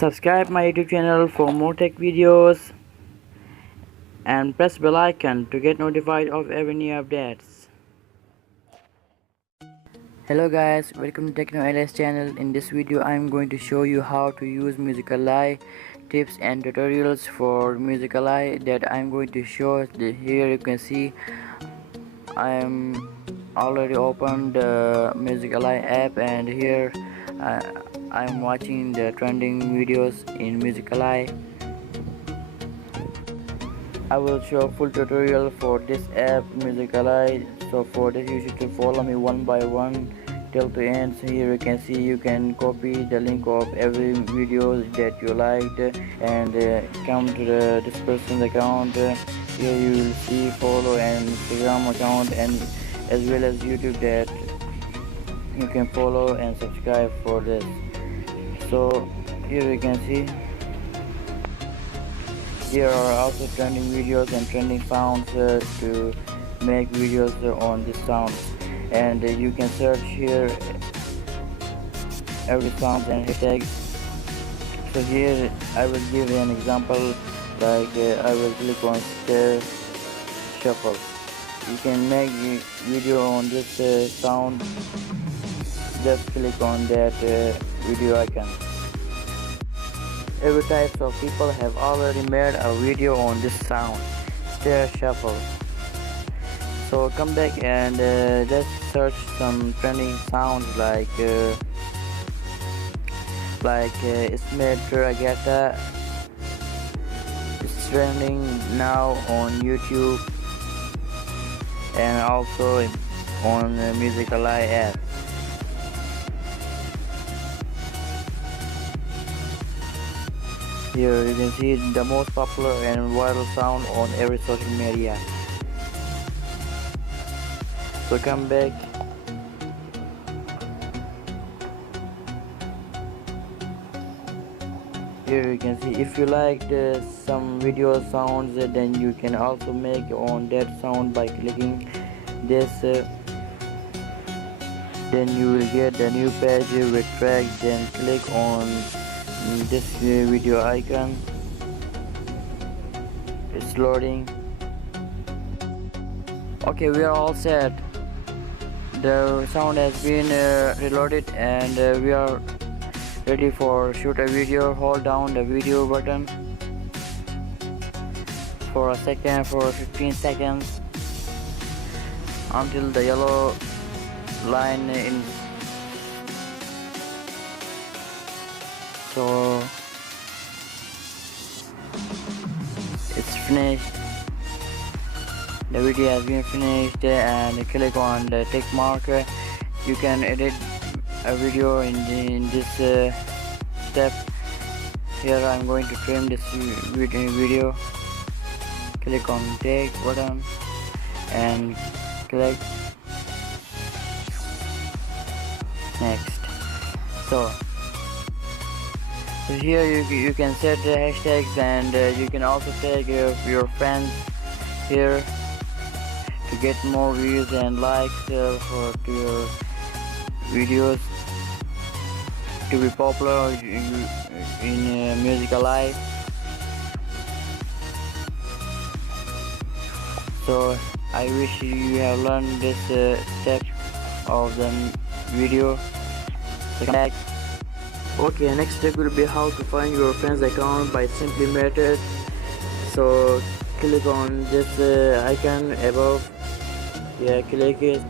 Subscribe my YouTube channel for more tech videos and press bell icon to get notified of every new updates. Hello guys, welcome to Techno Alex channel. In this video I am going to show you how to use Musical.ly tips and tutorials for Musical.ly that I am going to show. Here you can see I am already opened the Musical.ly app, and here I am watching the trending videos in Musical.ly. I will show full tutorial for this app Musical.ly, so for this you should follow me one by one till the end. So here you can see you can copy the link of every video that you liked and come to this person's account. Here you will see follow and Instagram account and as well as YouTube that you can follow and subscribe for this. So here you can see there are also trending videos and trending sounds to make videos on this sound, and you can search here every sound and hashtag. So here I will give an example, like I will click on stir shuffle. You can make a video on this sound, just click on that video icon. Every type of people have already made a video on this sound, stir shuffle. So come back and just search some trending sounds like it's made Ragata. It's trending now on YouTube and also on Musical.ly app. Here you can see the most popular and viral sound on every social media. So come back. Here you can see if you like some video sounds, then you can also make on that sound by clicking this. Then you will get the new page with track. Then click on this video icon. It's loading. Okay, we are all set. The sound has been reloaded and we are ready for shoot a video. Hold down the video button for a second, for 15 seconds, until the yellow line in. So it's finished. The video has been finished, and click on the tick mark. You can edit a video in this step. Here I'm going to trim this video. Click on take button and click next. So here you can set the hashtags, and you can also tag your friends here to get more views and likes for your videos to be popular in Musical.ly. So I wish you have learned this step of the video. Okay, next step will be how to find your friend's account by simply method. So click on this icon above. Yeah, click it,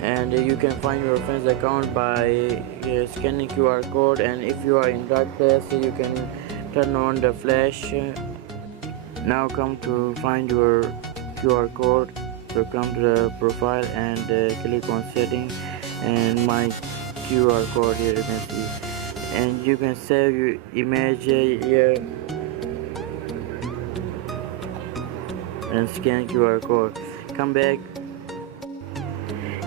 and you can find your friend's account by scanning QR code. And if you are in dark place, you can turn on the flash. Now come to find your QR code. So come to the profile and click on settings and my QR code. Here you can see, and you can save your image here and scan QR code. Come back.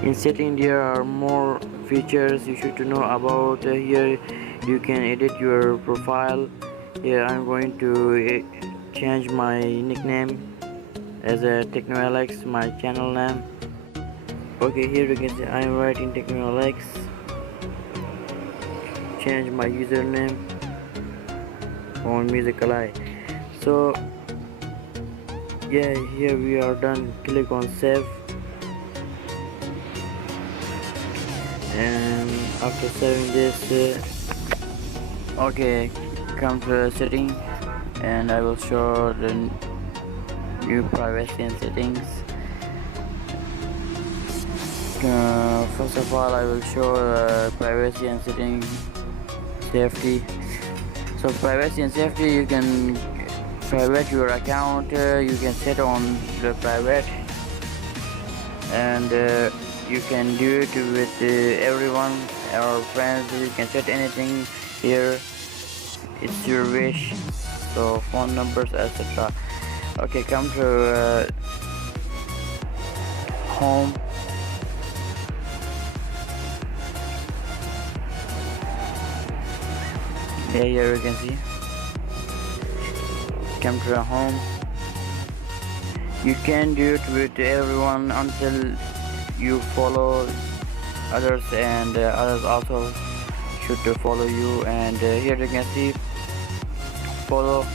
In setting there are more features you should know about. Here you can edit your profile. Here I'm going to change my nickname as a Techno Alex, my channel name. Okay, here you can see I'm writing Techno Alex. Change my username. on Musical Eye. So yeah, here we are done. Click on save, and after saving this, okay, come to setting, and I will show the new privacy and settings. First of all, I will show privacy and setting safety. So privacy and safety, you can private your account, you can set on the private, and you can do it with everyone or friends. You can set anything here, it's your wish. So phone numbers, etc. Okay, come to home. Yeah, here you can see. Come to home. You can do it with everyone until you follow others, and others also should follow you. And here you can see follow.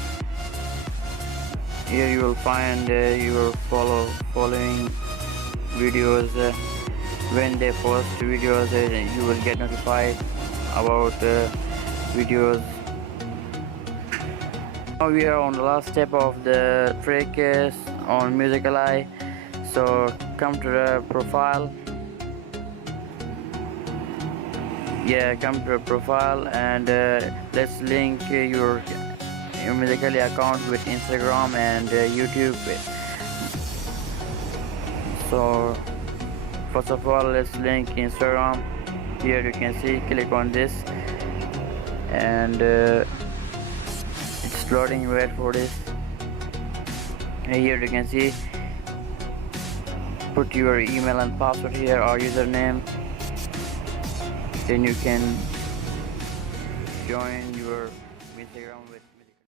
Here you will find your following videos. When they post videos, you will get notified about videos. Now we are on the last step of the trick on Musical Eye. So come to the profile. Yeah, come to the profile, and let's link your Musical Eye account with Instagram and YouTube. So first of all, let's link Instagram. Here you can see, click on this, and it's loading. Wait for this. Here you can see, put your email and password here or username, then you can join your Instagram with